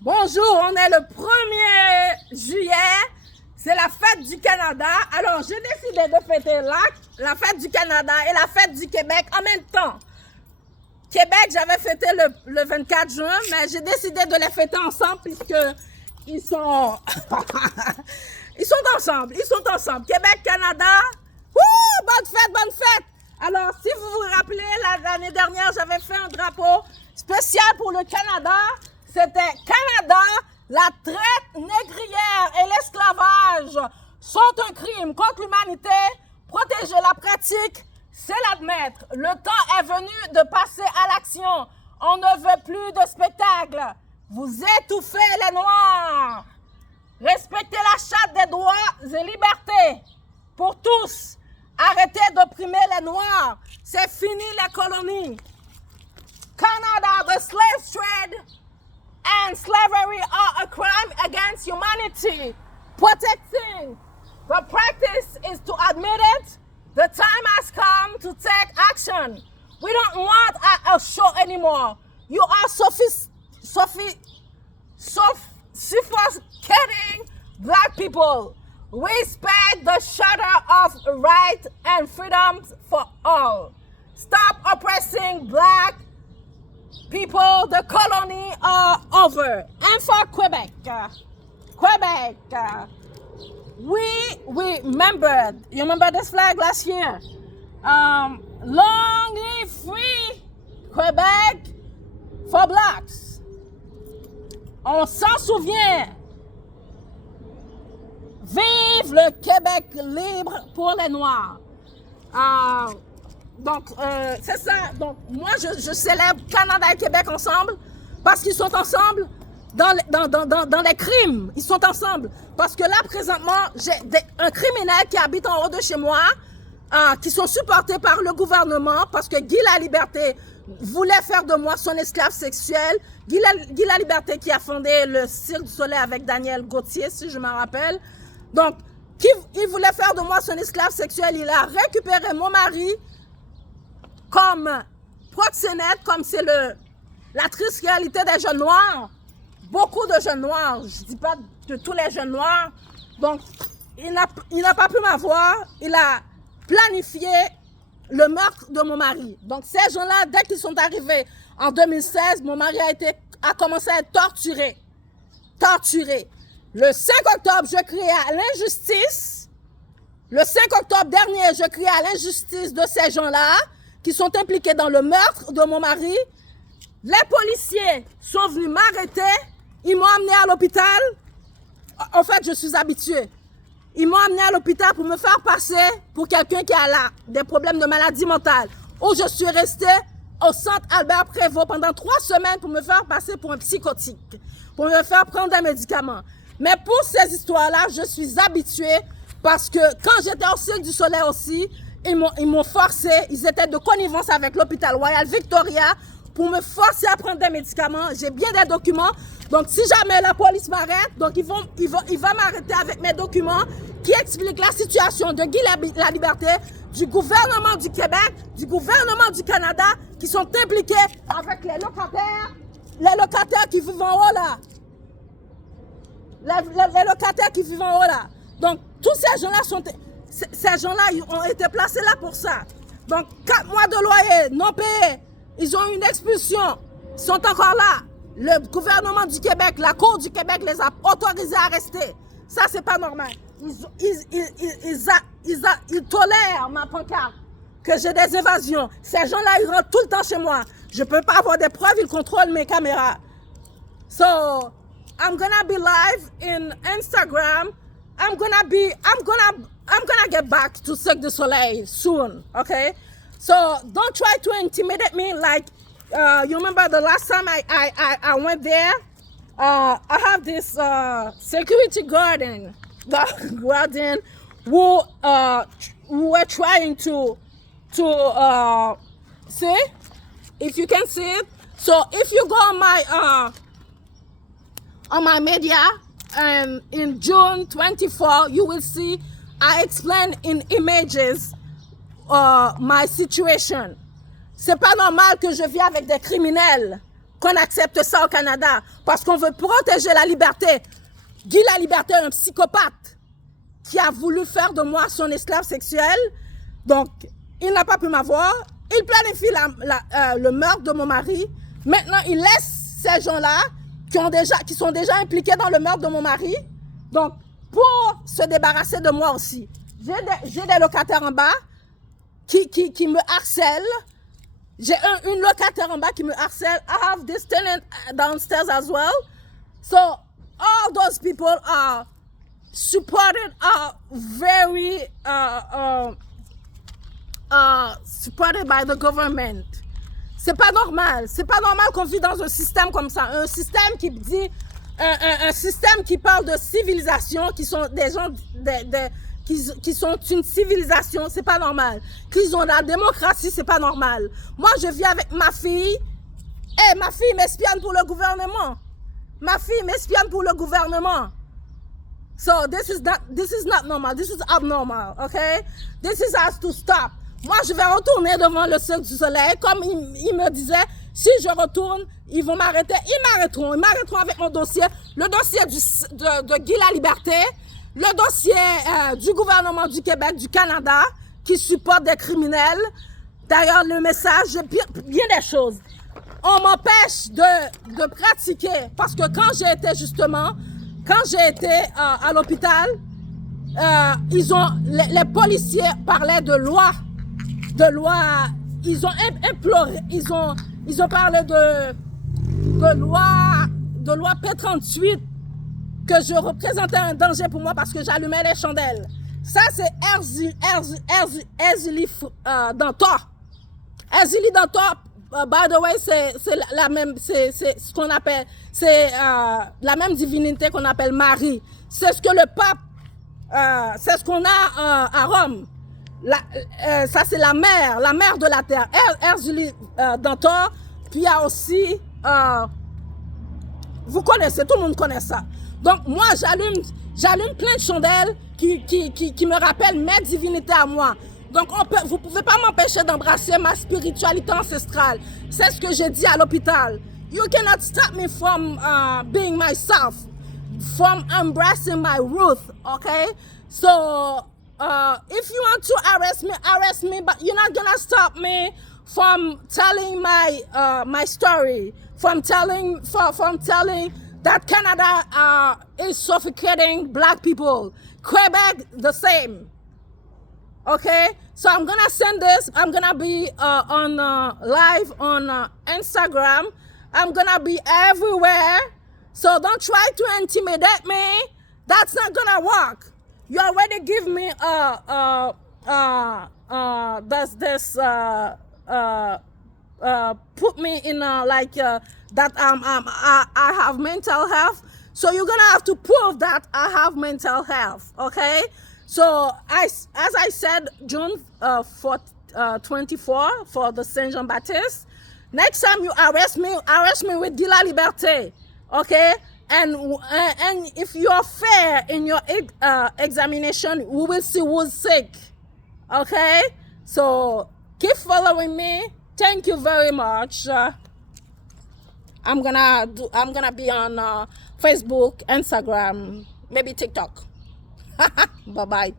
Bonjour, on est le 1er juillet, c'est la fête du Canada. Alors, j'ai décidé de fêter la fête du Canada et la fête du Québec en même temps. Québec, j'avais fêté le 24 juin, mais j'ai décidé de les fêter ensemble puisque ils sont ensemble. Québec, Canada, wouh, bonne fête. Alors, si vous vous rappelez, l'année dernière, j'avais fait un drapeau spécial pour le Canada. C'était Canada, la traite négrière et l'esclavage sont un crime contre l'humanité. Protéger la pratique, c'est l'admettre. Le temps est venu de passer à l'action. On ne veut plus de spectacle. Vous étouffez les Noirs. Respectez la charte des droits et libertés pour tous. Arrêtez d'opprimer les Noirs. C'est fini les colonies. Canada, the slave trade and slavery are a crime against humanity. Protecting the practice is to admit it. The time has come to take action. We don't want a show anymore. You are suffocating black people. Respect the charter of rights and freedoms for all. Stop oppressing black people. The colony are over. And for Quebec, we remembered. You remember this flag last year? Long live free Quebec for blacks. On s'en souvient. Vive le Québec libre pour les Noirs. C'est ça. Donc, moi, je célèbre Canada et Québec ensemble parce qu'ils sont ensemble dans les crimes. Ils sont ensemble. Parce que là, présentement, j'ai un criminel qui habite en haut de chez moi, qui sont supportés par le gouvernement parce que Guy Laliberté voulait faire de moi son esclave sexuel. Guy Laliberté qui a fondé le Cirque du Soleil avec Daniel Gauthier, si je me rappelle. Donc, il voulait faire de moi son esclave sexuel. Il a récupéré mon mari comme proxénète, comme c'est la triste réalité des jeunes noirs. Beaucoup de jeunes noirs, je ne dis pas de tous les jeunes noirs. Donc, il n'a pas pu m'avoir. Il a planifié le meurtre de mon mari. Donc, ces gens-là, dès qu'ils sont arrivés en 2016, mon mari a commencé à être torturé. Le 5 octobre, je criais à l'injustice. Le 5 octobre dernier, je criais à l'injustice de ces gens-là qui sont impliqués dans le meurtre de mon mari. Les policiers sont venus m'arrêter. Ils m'ont amené à l'hôpital. En fait, je suis habituée. Ils m'ont amené à l'hôpital pour me faire passer pour quelqu'un qui a des problèmes de maladie mentale. Où je suis restée au centre Albert Prévost pendant 3 semaines pour me faire passer pour un psychotique, pour me faire prendre des médicaments. Mais pour ces histoires-là, je suis habituée parce que quand j'étais au Cirque du Soleil aussi, ils m'ont forcé, ils étaient de connivence avec l'hôpital Royal Victoria pour me forcer à prendre des médicaments. J'ai bien des documents. Donc, si jamais la police m'arrête, donc il va m'arrêter avec mes documents qui expliquent la situation de Guy Laliberté, du gouvernement du Québec, du gouvernement du Canada, qui sont impliqués avec les locataires qui vivent en haut là. Les locataires qui vivent en haut là. Donc, tous ces gens-là ont été placés là pour ça. Donc, 4 mois de loyer non payés. Ils ont une expulsion. Ils sont encore là. Le gouvernement du Québec, la Cour du Québec les a autorisés à rester. Ça, c'est pas normal. Ils tolèrent ma pancarte que j'ai des évasions. Ces gens-là, ils rentrent tout le temps chez moi. Je peux pas avoir des preuves, ils contrôlent mes caméras. So, I'm gonna be live in Instagram. I'm gonna get back to Cirque du Soleil soon, okay? So don't try to intimidate me like you remember the last time I went there. I have this security guardian who were trying to see if you can see it. So if you go on my media, and in June 24, you will see I explain in images my situation. C'est pas normal que je vis avec des criminels. qu'on accepte ça au Canada parce qu'on veut protéger la liberté. Guy Laliberté est un psychopathe qui a voulu faire de moi son esclave sexuel. Donc, il n'a pas pu m'avoir. Il planifie le meurtre de mon mari. Maintenant, il laisse ces gens-là qui sont déjà impliqués dans le meurtre de mon mari. Donc, pour se débarrasser de moi aussi. J'ai des locataires en bas qui me harcèlent. J'ai une locataire en bas qui me harcèle. I have this tenant downstairs as well. So, all those people are supported, very supported by the government. C'est pas normal. C'est pas normal qu'on vit dans un système comme ça. Un système qui dit, un système qui parle de civilisation, qui sont des gens, qui sont une civilisation, c'est pas normal. Qu'ils ont la démocratie, c'est pas normal. Moi, je vis avec ma fille. Ma fille m'espionne pour le gouvernement. Ma fille m'espionne pour le gouvernement. So this is not normal. This is abnormal, okay? This has to stop. Moi, je vais retourner devant le Cirque du Soleil. Comme il me disait, si je retourne, ils vont m'arrêter. Ils m'arrêteront avec mon dossier. Le dossier de Guy Laliberté. Le dossier du gouvernement du Québec, du Canada, qui supporte des criminels. D'ailleurs, le message, bien des choses. On m'empêche de pratiquer. Parce que quand j'ai été à l'hôpital, les policiers parlaient de loi. Ils ont imploré, ils ont parlé de loi P38, que je représentais un danger pour moi parce que j'allumais les chandelles. Ça, c'est Erzili Dantor. Erzili Dantor, by the way, c'est la même, c'est ce qu'on appelle, c'est la même divinité qu'on appelle Marie. C'est ce que le pape, c'est ce qu'on a à Rome. Ça, c'est la mère de la terre. Erzili Dantor. Puis il y a aussi, vous connaissez, tout le monde connaît ça. Donc moi, j'allume plein de chandelles qui me rappellent mes divinités à moi. Donc vous pouvez pas m'empêcher d'embrasser ma spiritualité ancestrale. C'est ce que j'ai dit à l'hôpital. You cannot stop me from being myself, from embracing my truth, okay? So if you want to arrest me, but you're not gonna stop me from telling my story, from telling that Canada is suffocating black people. Quebec, the same. Okay? So I'm gonna send this. I'm gonna be on live on Instagram. I'm gonna be everywhere. So don't try to intimidate me. That's not gonna work. You already give me put me in that I have mental health. So you're gonna have to prove that I have mental health, okay? So as I said, June 24 for the Saint Jean Baptiste. Next time you arrest me with Guy Laliberté, okay? And if you are fair in your examination, we will see who's sick, okay? So keep following me. Thank you very much. I'm gonna be on Facebook, Instagram, maybe TikTok. Bye bye.